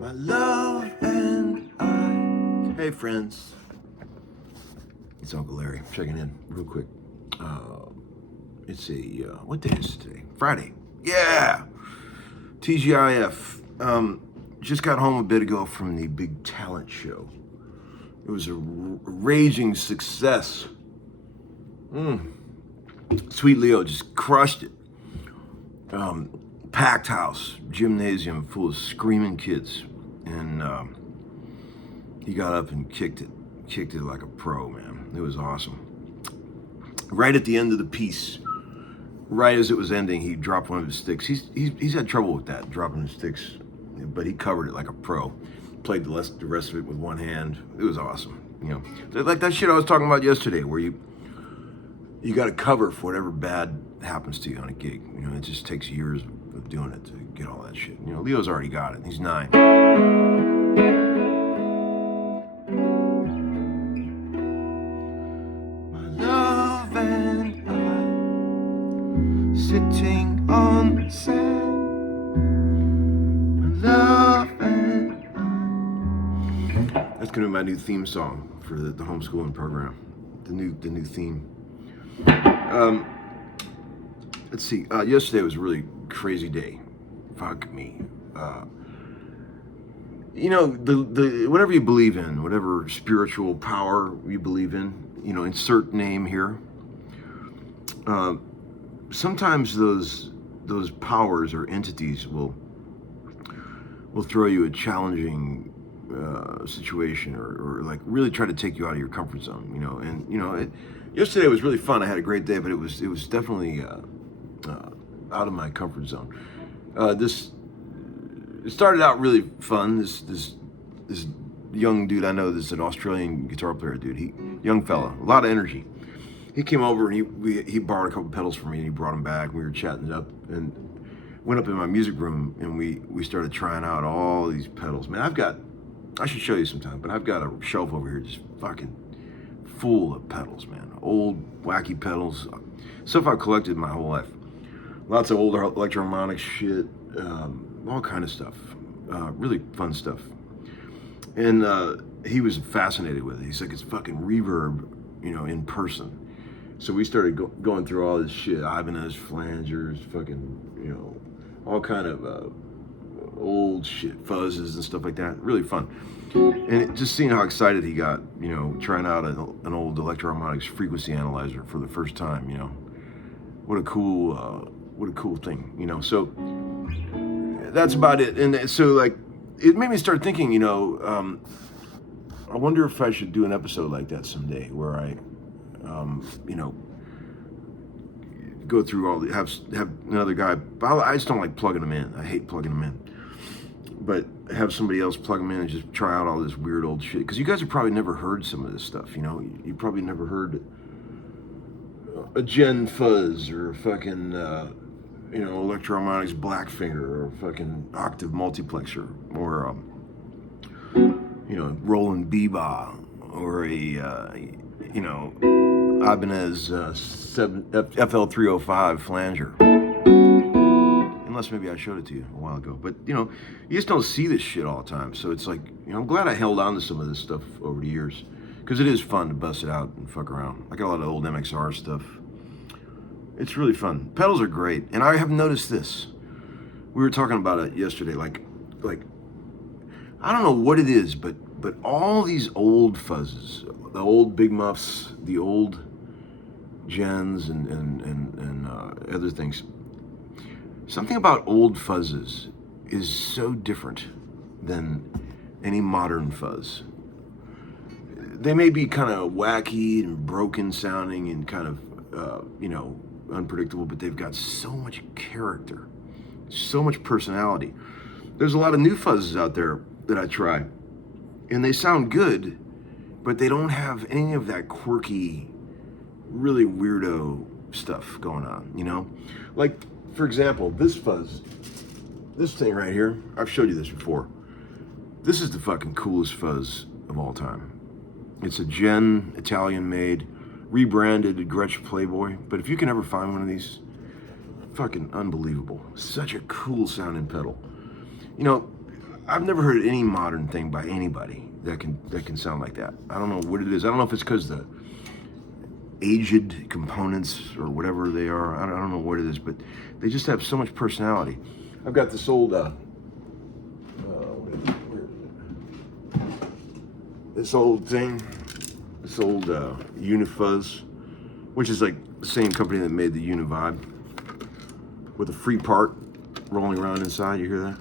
my love and I. Hey friends, it's Uncle Larry checking in real quick. It's what day is it today? Friday. Yeah, TGIF. Just got home a bit ago from the big talent show. It was a raging success. Sweet Leo just crushed it. Packed house, gymnasium full of screaming kids, and he got up and kicked it like a pro, man. It was awesome. Right at the end of the piece, right as it was ending, he dropped one of his sticks. He's had trouble with that, dropping his sticks, but he covered it like a pro. Played the rest of it with one hand. It was awesome. You know, like that shit I was talking about yesterday, where you got to cover for whatever bad happens to you on a gig. You know, it just takes years of doing it to get all that shit. You know, Leo's already got it. He's 9. My love and I sitting on the sand. My love and I. That's gonna be my new theme song for the homeschooling program. The new theme. Let's see. Yesterday was a really crazy day. Fuck me. You know, the whatever you believe in, whatever spiritual power you believe in, you know, insert name here. Sometimes those powers or entities will throw you a challenging situation, or like really try to take you out of your comfort zone. You know, and you know yesterday was really fun. I had a great day, but it was definitely out of my comfort zone. It started out really fun. This young dude I know, this is an Australian guitar player dude. Young fella, a lot of energy. He came over and he borrowed a couple pedals from me, and he brought them back. We were chatting it up and went up in my music room, and we started trying out all these pedals. Man, I should show you sometime, but I've got a shelf over here just fucking full of pedals, man. Old wacky pedals, stuff I've collected my whole life. Lots of old electromonic shit, all kind of stuff. Really fun stuff. And he was fascinated with it. He's like, it's fucking reverb, you know, in person. So we started going through all this shit, Ibanez flangers, fucking, you know, all kind of old shit, fuzzes and stuff like that. Really fun. And just seeing how excited he got, you know, trying out an old electro-harmonics frequency analyzer for the first time, you know. What a cool thing, you know. So that's about it. And so, like, it made me start thinking, you know, I wonder if I should do an episode like that someday, where I, you know, go through all the, have another guy. I just don't like plugging them in. I hate plugging them in. But have somebody else plug them in and just try out all this weird old shit. Because you guys have probably never heard some of this stuff, you know. You probably never heard a Gen Fuzz or a fucking, you know, Electro-Harmonics Blackfinger or a fucking Octave Multiplexer or, you know, Roland Bebop or a, you know, Ibanez FL305 flanger. Unless maybe I showed it to you a while ago. But, you know, you just don't see this shit all the time. So it's like, you know, I'm glad I held on to some of this stuff over the years. Because it is fun to bust it out and fuck around. I got a lot of old MXR stuff. It's really fun. Pedals are great. And I have noticed this. We were talking about it yesterday. Like I don't know what it is, but all these old fuzzes, the old Big Muffs, the old Gens and other things, something about old fuzzes is so different than any modern fuzz. They may be kind of wacky and broken sounding and kind of, you know, unpredictable, but they've got so much character, so much personality. There's a lot of new fuzzes out there that I try, and they sound good, but they don't have any of that quirky, really weirdo stuff going on, you know? Like, for example, this fuzz, this thing right here, I've showed you this before. This is the fucking coolest fuzz of all time. It's a Gen, Italian-made, rebranded Gretsch Playboy. But if you can ever find one of these, fucking unbelievable. Such a cool sounding pedal. You know, I've never heard any modern thing by anybody that can sound like that. I don't know what it is. I don't know if it's because the aged components or whatever they are. I don't know what it is, but they just have so much personality. I've got this old, this old Unifuzz, which is like the same company that made the Univibe, with a free part rolling around inside. You hear that?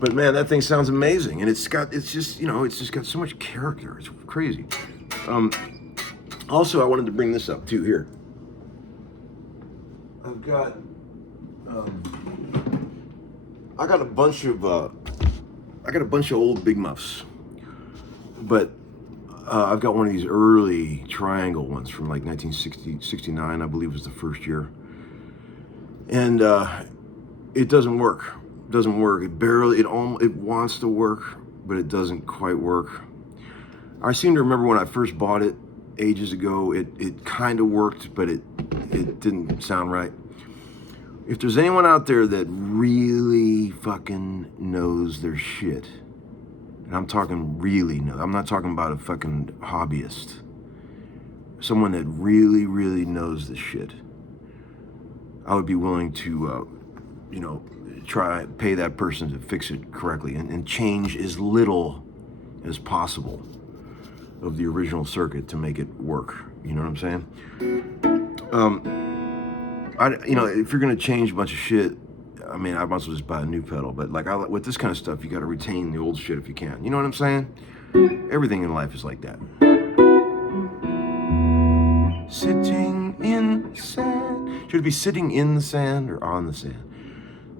But man, that thing sounds amazing, and it's just, you know, it's just got so much character. It's crazy. Also, I wanted to bring this up too. Here, I've got, I got a bunch of old Big Muffs, but I've got one of these early triangle ones from like 1969, I believe was the first year, and it doesn't work. It doesn't work. It wants to work, but it doesn't quite work. I seem to remember when I first bought it ages ago, it kind of worked, but it didn't sound right. If there's anyone out there that really fucking knows their shit, and I'm talking really know, I'm not talking about a fucking hobbyist, someone that really, really knows the shit, I would be willing to, you know, pay that person to fix it correctly and change as little as possible of the original circuit to make it work. You know what I'm saying? You know, if you're gonna change a bunch of shit, I mean, I might as well just buy a new pedal. But like, with this kind of stuff, you got to retain the old shit if you can. You know what I'm saying? Everything in life is like that. Sitting in the sand. Should it be sitting in the sand or on the sand?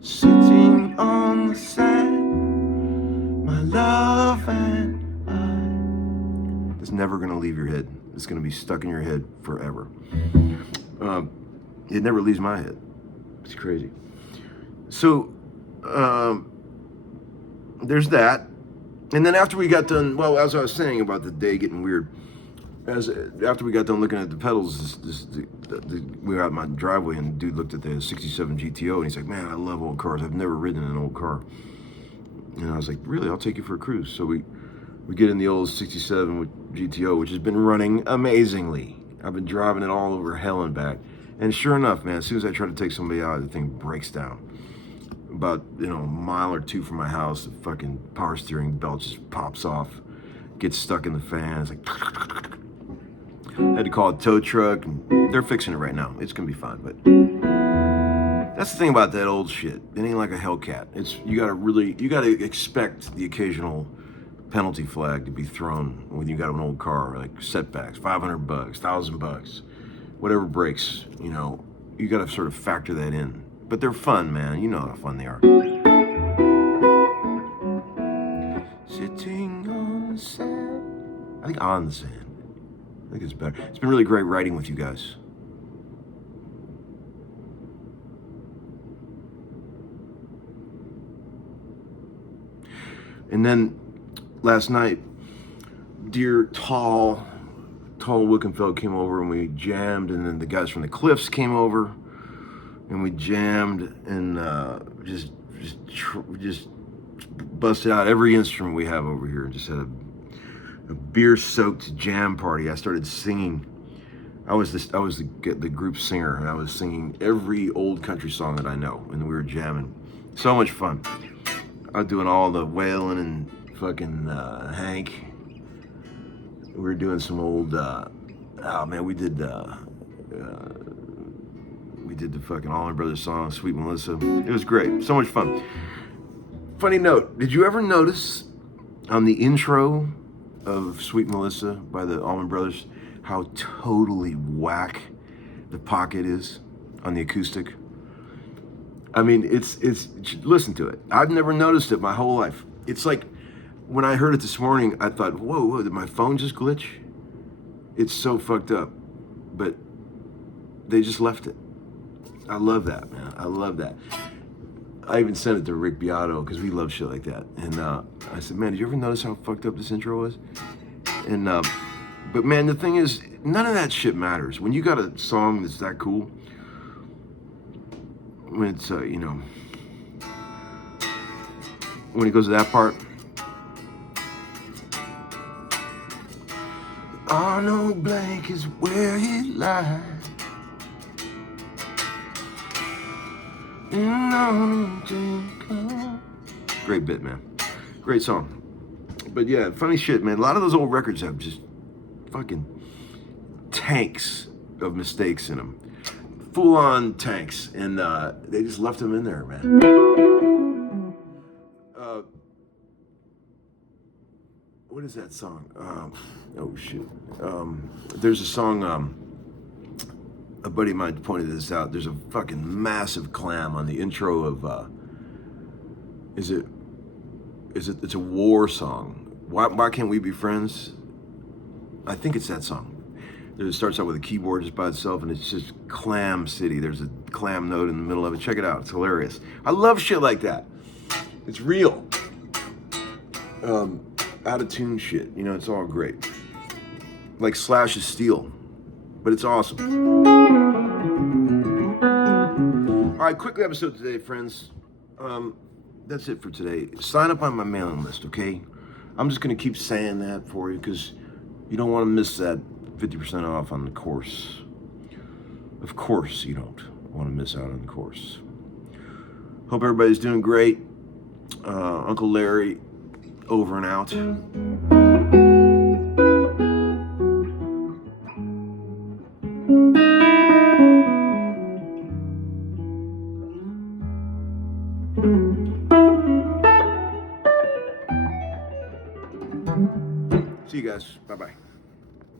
Sitting on the sand, my love and I. It's never gonna leave your head. It's gonna be stuck in your head forever. It never leaves my head. It's crazy. So, there's that. And then after we got done, well, as I was saying about the day getting weird, after we got done looking at the pedals, we were out in my driveway, and the dude looked at the 67 GTO, and he's like, man, I love old cars. I've never ridden in an old car. And I was like, really? I'll take you for a cruise. So we get in the old 67 with GTO, which has been running amazingly. I've been driving it all over hell and back. And sure enough, man, as soon as I try to take somebody out, the thing breaks down. About, a mile or two from my house, the fucking power steering belt just pops off, gets stuck in the fan. It's like, had to call a tow truck, and they're fixing it right now. It's gonna be fine, but that's the thing about that old shit. It ain't like a Hellcat. You gotta expect the occasional penalty flag to be thrown when you got an old car, like setbacks, $500, $1,000, whatever breaks. You gotta sort of factor that in. But they're fun, man. You know how fun they are. Sitting on the sand. I think on the sand. I think it's better. It's been really great writing with you guys. And then last night, dear tall Wickenfeld came over and we jammed, and then the guys from the Cliffs came over and we jammed and just busted out every instrument we have over here and just had a beer-soaked jam party. I started singing. I was the group singer, and I was singing every old country song that I know, and we were jamming. So much fun. I was doing all the Waylon and fucking Hank. We were doing some old. We did the fucking Allman Brothers song, Sweet Melissa. It was great. So much fun. Funny note, did you ever notice on the intro of Sweet Melissa by the Allman Brothers how totally whack the pocket is on the acoustic? I mean, it's listen to it. I've never noticed it my whole life. It's like when I heard it this morning, I thought, whoa, did my phone just glitch? It's so fucked up. But they just left it. I love that, man. I love that. I even sent it to Rick Beato because we love shit like that. And I said, man, did you ever notice how fucked up this intro was? And but man, the thing is, none of that shit matters. When you got a song that's that cool, when it's when it goes to that part, Arnold Blank is where it lies. Great bit, man. Great song. But yeah, funny shit, man. A lot of those old records have just fucking tanks of mistakes in them. Full-on tanks. And they just left them in there, man. What is that song? Oh, shit. There's a song... a buddy of mine pointed this out. There's a fucking massive Clam on the intro of it's a war song. Why can't we be friends? I think it's that song. It starts out with a keyboard just by itself, and it's just Clam City. There's a clam note in the middle of it. Check it out. It's hilarious. I love shit like that. It's real. Out of tune shit. It's all great. Like Slash's Steel. But it's awesome. All right, quick episode today, friends. That's it for today. Sign up on my mailing list, okay? I'm just going to keep saying that for you because you don't want to miss that 50% off on the course. Of course you don't want to miss out on the course. Hope everybody's doing great. Uncle Larry, over and out. See you guys. Bye-bye.